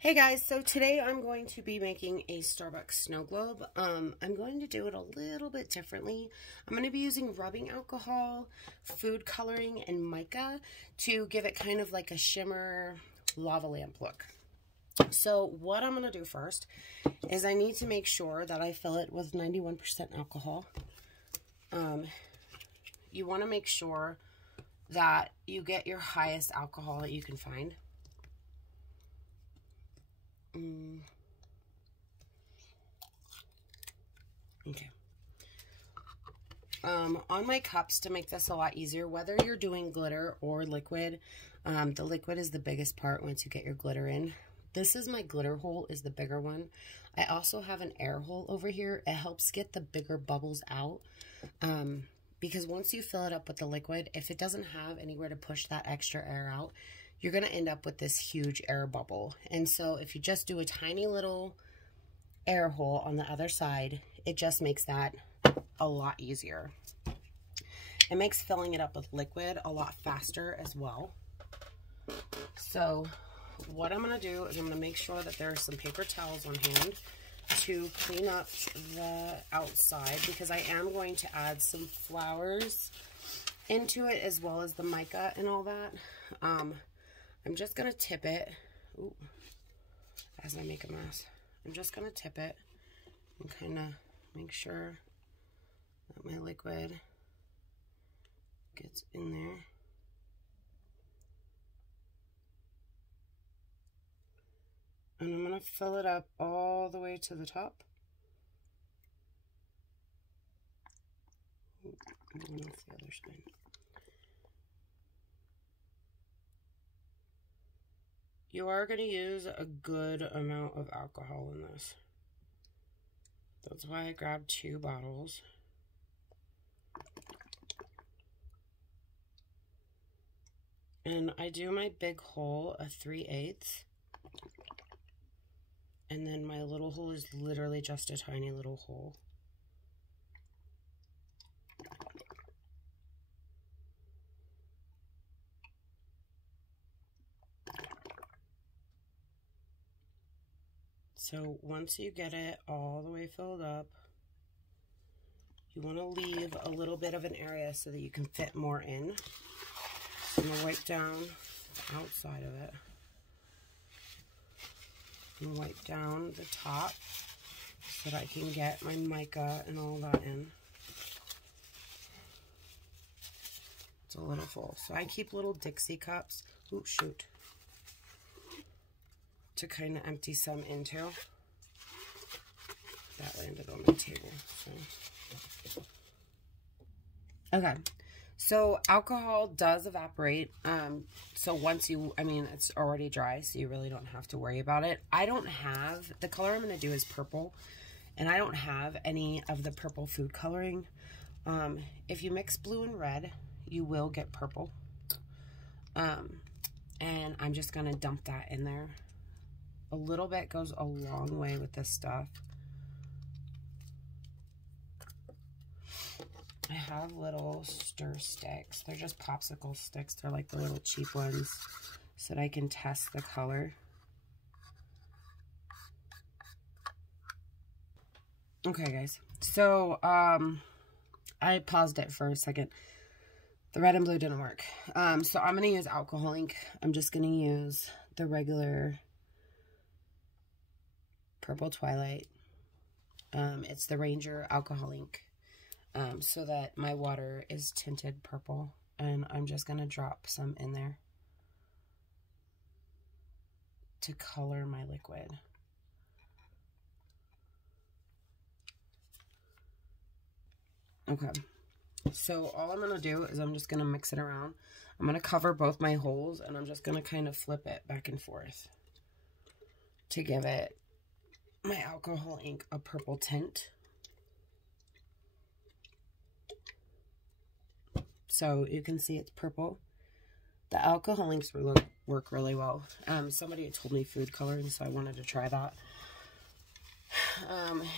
Hey guys, so today I'm going to be making a Starbucks snow globe. I'm going to do it a little bit differently. I'm going to be using rubbing alcohol, food coloring, and mica to give it kind of like a shimmer lava lamp look. So what I'm going to do first is I need to make sure that I fill it with 91% alcohol. You want to make sure that you get your highest alcohol that you can find. Okay. On my cups, to make this a lot easier, whether you're doing glitter or liquid, the liquid is the biggest part once you get your glitter in. This is my glitter hole, is the bigger one. I also have an air hole over here. It helps get the bigger bubbles out. Because once you fill it up with the liquid, if it doesn't have anywhere to push that extra air out, you're going to end up with this huge air bubble. And so if you just do a tiny little air hole on the other side, it just makes that a lot easier. It makes filling it up with liquid a lot faster as well. So what I'm going to do is I'm going to make sure that there are some paper towels on hand to clean up the outside, because I am going to add some flowers into it as well as the mica and all that. I'm just going to tip it, as I make a mess. I'm just going to tip it and kind of make sure that my liquid gets in there. And I'm going to fill it up all the way to the top. I'm going off the other side. You are going to use a good amount of alcohol in this. That's why I grabbed 2 bottles. And I do my big hole a 3/8. And then my little hole is literally just a tiny little hole. So once you get it all the way filled up, you want to leave a little bit of an area so that you can fit more in. So I'm going to wipe down the outside of it. And wipe down the top so that I can get my mica and all that in. It's a little full. So I keep little Dixie cups. Ooh, shoot. To kind of empty some into. That landed on my table. So. Okay. So alcohol does evaporate. So once you, it's already dry, so you really don't have to worry about it. I don't have, the color I'm going to do is purple, and I don't have any of the purple food coloring. If you mix blue and red, you will get purple. And I'm just going to dump that in there. A little bit goes a long way with this stuff. I have little stir sticks. They're just popsicle sticks. They're like the little cheap ones so that I can test the color. Okay, guys. So, I paused it for a second. The red and blue didn't work. So I'm going to use alcohol ink. I'm just going to use the regular Purple Twilight. It's the Ranger alcohol ink. So that my water is tinted purple, and I'm just going to drop some in there to color my liquid. Okay, so all I'm going to do is I'm just going to mix it around. I'm going to cover both my holes, and I'm just going to kind of flip it back and forth to give it, my alcohol ink, a purple tint. So you can see it's purple. The alcohol inks work really well. Somebody had told me food coloring, so I wanted to try that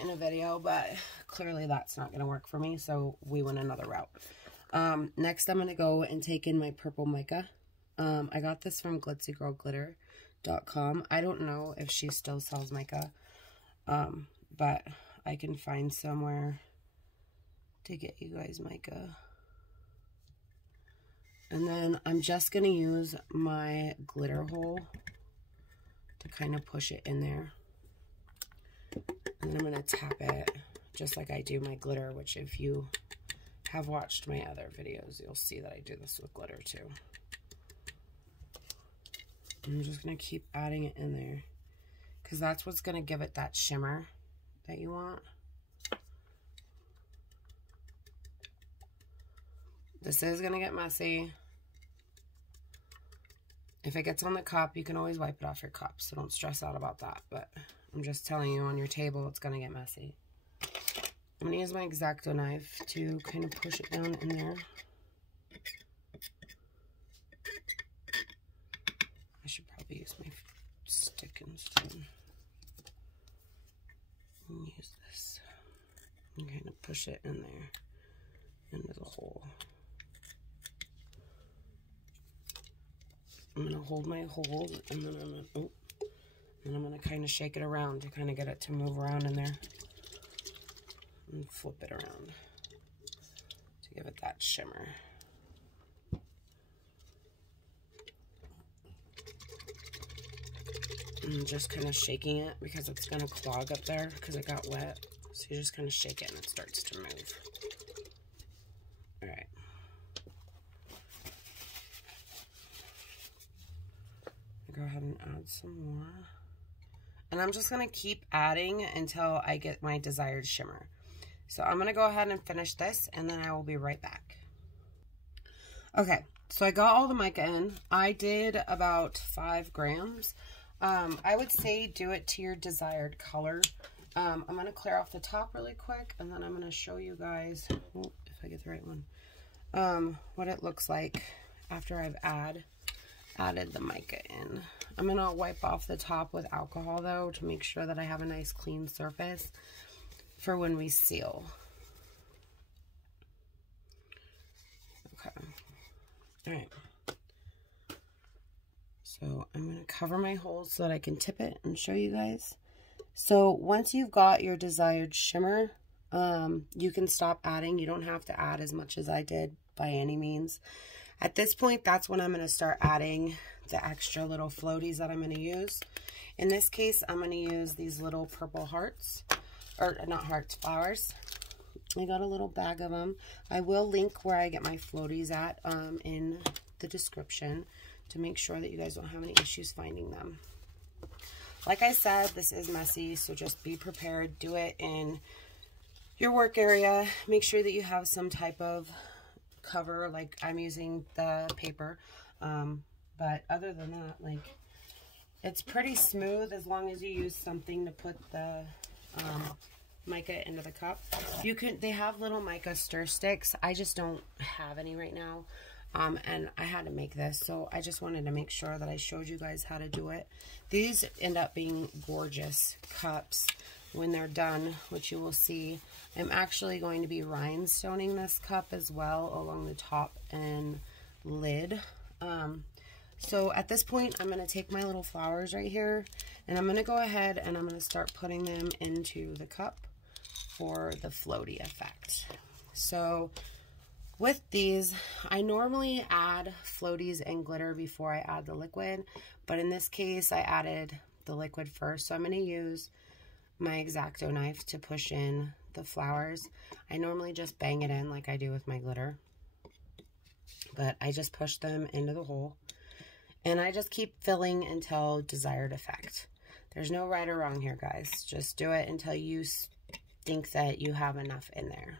in a video, but clearly that's not going to work for me, so we went another route. Next, I'm going to go and take in my purple mica. I got this from Glitzy Girl Glitter. Mica.com. I don't know if she still sells Mica, but I can find somewhere to get you guys Mica. And then I'm just going to use my glitter hole to kind of push it in there. And then I'm going to tap it just like I do my glitter, which if you have watched my other videos, you'll see that I do this with glitter too. I'm just going to keep adding it in there because that's what's going to give it that shimmer that you want. This is going to get messy. If it gets on the cup, you can always wipe it off your cup, so don't stress out about that. But I'm just telling you, on your table, it's going to get messy. I'm going to use my X-Acto knife to kind of push it down in there. I should probably use my stick instead. And use this. And kind of push it in there, into the hole. I'm going to hold my hold, and then I'm going to kind of shake it around to kind of get it to move around in there. And flip it around to give it that shimmer. And just kind of shaking it because it's going to clog up there because it got wet. So you just kind of shake it and it starts to move. Alright. Go ahead and add some more. And I'm just going to keep adding until I get my desired shimmer. So I'm going to go ahead and finish this, and then I will be right back. Okay, so I got all the mica in. I did about 5 grams. I would say do it to your desired color. I'm going to clear off the top really quick, and then I'm going to show you guys, if I get the right one, what it looks like after I've added the mica in. I'm going to wipe off the top with alcohol, though, to make sure that I have a nice clean surface for when we seal. Okay. All right. So I'm going to cover my holes so that I can tip it and show you guys. So once you've got your desired shimmer, you can stop adding. You don't have to add as much as I did by any means. At this point, that's when I'm going to start adding the extra little floaties that I'm going to use. In this case, I'm going to use these little purple hearts, or not hearts, flowers. I got a little bag of them. I will link where I get my floaties at in the description to make sure that you guys don't have any issues finding them. Like I said, this is messy, so just be prepared. Do it in your work area. Make sure that you have some type of cover, like I'm using the paper. But other than that, like, it's pretty smooth as long as you use something to put the mica into the cup. They have little mica stir sticks. I just don't have any right now. And I had to make this, so I just wanted to make sure that I showed you guys how to do it. These end up being gorgeous cups when they're done, which you will see. I'm actually going to be rhinestoning this cup as well along the top and lid. So at this point, I'm going to take my little flowers right here, and I'm going to go ahead and I'm going to start putting them into the cup for the floaty effect. So with these, I normally add floaties and glitter before I add the liquid, but in this case, I added the liquid first. So I'm going to use my X-Acto knife to push in the flowers. I normally just bang it in like I do with my glitter, but I just push them into the hole, and I just keep filling until desired effect. There's no right or wrong here, guys. Just do it until you think that you have enough in there.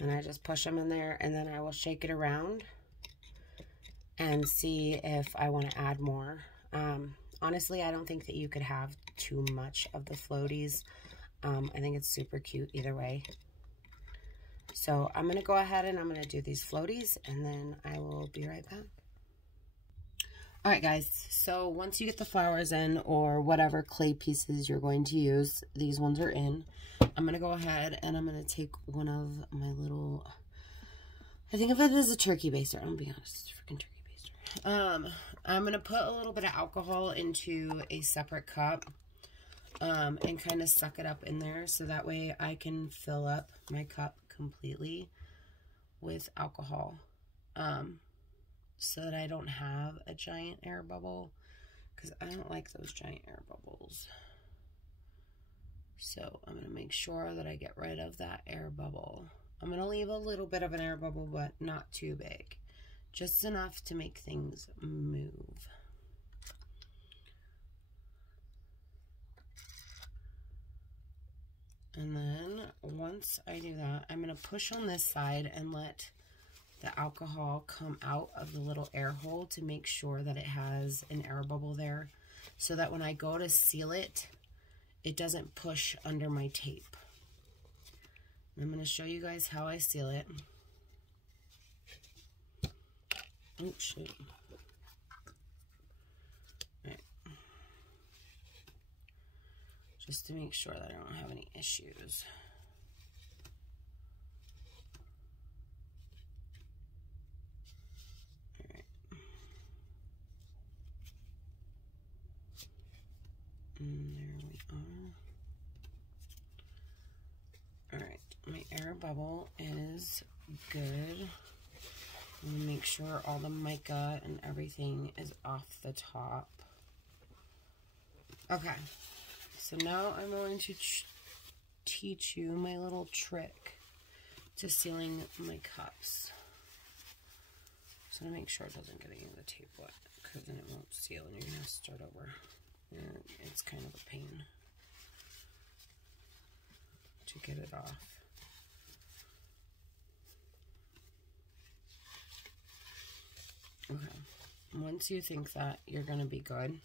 And I just push them in there, and then I will shake it around and see if I want to add more. Honestly, I don't think that you could have too much of the floaties. I think it's super cute either way. So I'm going to go ahead and I'm going to do these floaties, and then I will be right back. Alright guys, so once you get the flowers in, or whatever clay pieces you're going to use, these ones are in. I'm going to go ahead and I'm going to take one of my little, I think of it as a turkey baster. I'm going to be honest, it's a freaking turkey baster. I'm going to put a little bit of alcohol into a separate cup and kind of suck it up in there so that way I can fill up my cup completely with alcohol so that I don't have a giant air bubble, because I don't like those giant air bubbles. So I'm going to make sure that I get rid of that air bubble. I'm going to leave a little bit of an air bubble, but not too big. Just enough to make things move. And then once I do that, I'm going to push on this side and let the alcohol come out of the little air hole to make sure that it has an air bubble there, so that when I go to seal it, it doesn't push under my tape. I'm going to show you guys how I seal it. Oh, shoot. Alright. Just to make sure that I don't have any issues. Alright. And there we are. Alright, my air bubble is good. I'm going to make sure all the mica and everything is off the top. Okay, so now I'm going to teach you my little trick to sealing my cups. So to make sure it doesn't get any of the tape wet, because then it won't seal and you're going to start over. And it's kind of a pain to get it off. Okay, once you think that you're going to be good,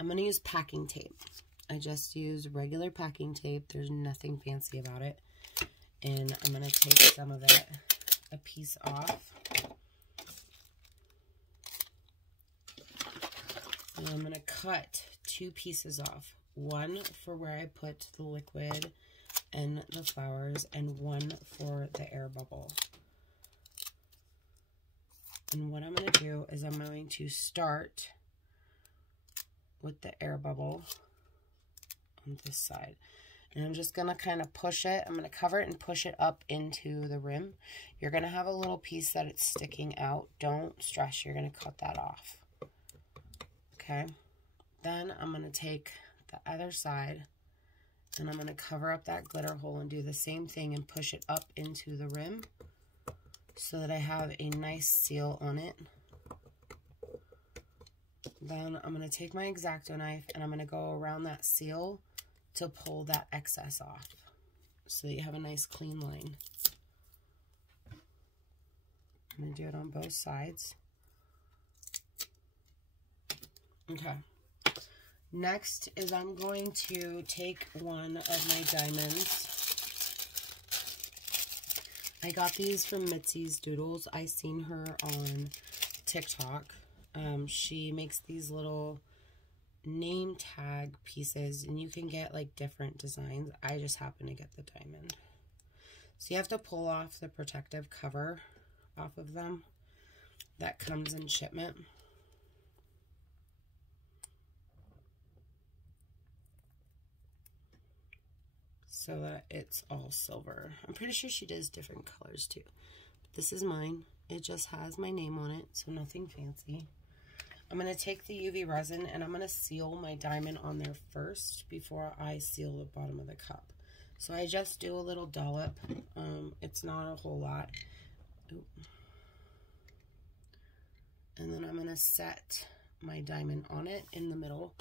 I'm going to use packing tape. I just use regular packing tape. There's nothing fancy about it. And I'm going to take some of it, a piece off. And I'm going to cut 2 pieces off. One for where I put the liquid and the flowers, and one for the air bubble. And what I'm going to do is I'm going to start with the air bubble on this side. And I'm just going to kind of push it. I'm going to cover it and push it up into the rim. You're going to have a little piece that it's sticking out. Don't stress. You're going to cut that off. Okay. Then I'm going to take the other side and I'm going to cover up that glitter hole and do the same thing and push it up into the rim, so that I have a nice seal on it. Then I'm going to take my X-Acto knife and I'm going to go around that seal to pull that excess off, so that you have a nice clean line. I'm going to do it on both sides. Okay. Next is I'm going to take one of my diamonds. I got these from Mitzi's Doodles. I seen her on TikTok. She makes these little name tag pieces, and you can get like different designs. I just happen to get the diamond. So you have to pull off the protective cover off of them. That comes in shipment. So that it's all silver. I'm pretty sure she does different colors too. But this is mine. It just has my name on it, so nothing fancy. I'm going to take the UV resin and I'm going to seal my diamond on there first before I seal the bottom of the cup. So I just do a little dollop. It's not a whole lot. Oop. And then I'm going to set my diamond on it in the middle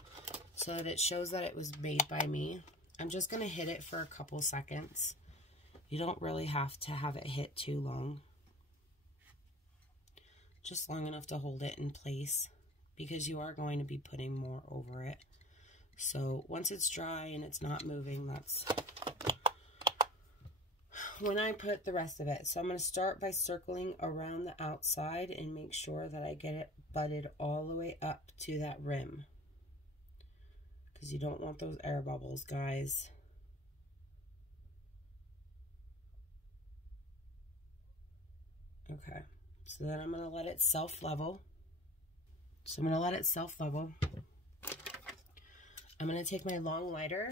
so that it shows that it was made by me. I'm just going to hit it for a couple seconds. You don't really have to have it hit too long. Just long enough to hold it in place, because you are going to be putting more over it. So once it's dry and it's not moving, that's when I put the rest of it. So I'm going to start by circling around the outside and make sure that I get it butted all the way up to that rim, because you don't want those air bubbles, guys. Okay, So then I'm going to let it self-level. I'm going to take my long lighter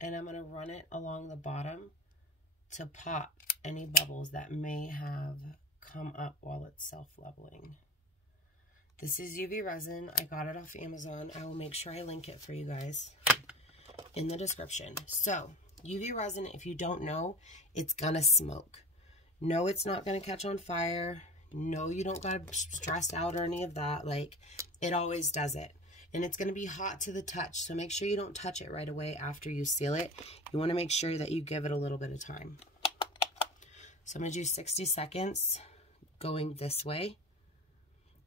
and I'm going to run it along the bottom to pop any bubbles that may have come up while it's self-leveling. This is UV resin. I got it off Amazon. I will make sure I link it for you guys in the description. So, UV resin, if you don't know, it's gonna smoke. No, it's not gonna catch on fire. No, you don't gotta stress out or any of that. Like, it always does it. And it's gonna be hot to the touch, so make sure you don't touch it right away after you seal it. You wanna make sure that you give it a little bit of time. So I'm gonna do 60 seconds going this way.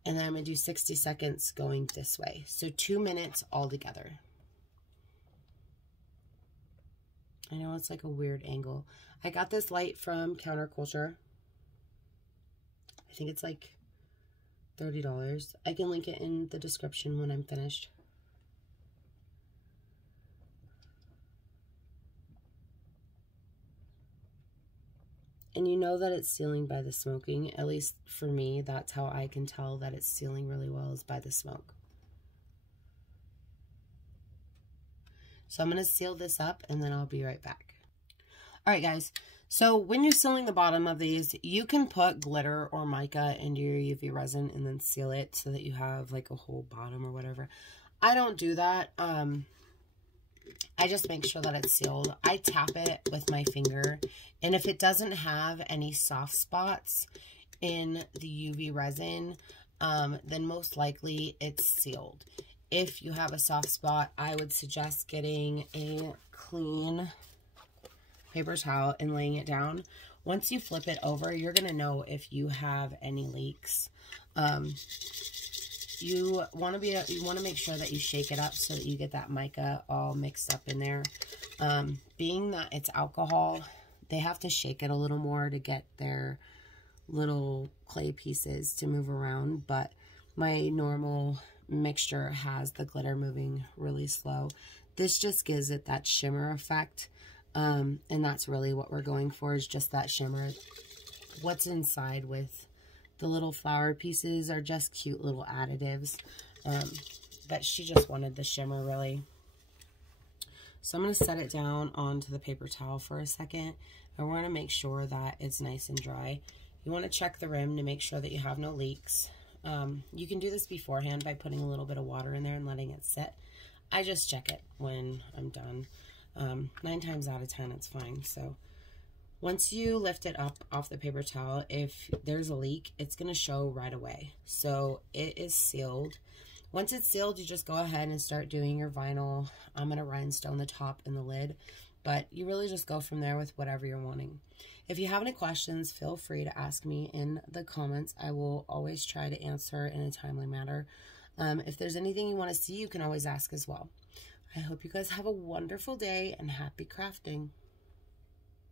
And then I'm going to do 60 seconds going this way. So 2 minutes altogether. I know it's like a weird angle. I got this light from Counterculture. I think it's like $30. I can link it in the description when I'm finished. And you know that it's sealing by the smoking. At least for me, that's how I can tell that it's sealing really well, is by the smoke. So I'm going to seal this up and then I'll be right back. Alright guys, so when you're sealing the bottom of these, you can put glitter or mica into your UV resin and then seal it so that you have like a whole bottom or whatever. I don't do that. I just make sure that it's sealed. I tap it with my finger, and if it doesn't have any soft spots in the UV resin, then most likely it's sealed. If you have a soft spot, I would suggest getting a clean paper towel and laying it down. Once you flip it over, you're going to know if you have any leaks. You want to make sure that you shake it up so that you get that mica all mixed up in there. Being that it's alcohol, they have to shake it a little more to get their little clay pieces to move around, but my normal mixture has the glitter moving really slow. This just gives it that shimmer effect, and that's really what we're going for, is just that shimmer. What's inside with the little flower pieces are just cute little additives, but she just wanted the shimmer really. So I'm going to set it down onto the paper towel for a second, and we're going to make sure that it's nice and dry. You want to check the rim to make sure that you have no leaks. You can do this beforehand by putting a little bit of water in there and letting it sit. I just check it when I'm done. 9 times out of 10 it's fine. So once you lift it up off the paper towel, if there's a leak, it's going to show right away. So it is sealed. Once it's sealed, you just go ahead and start doing your vinyl. I'm going to rhinestone the top and the lid, but you really just go from there with whatever you're wanting. If you have any questions, feel free to ask me in the comments. I will always try to answer in a timely manner. If there's anything you want to see, you can always ask as well. I hope you guys have a wonderful day and happy crafting.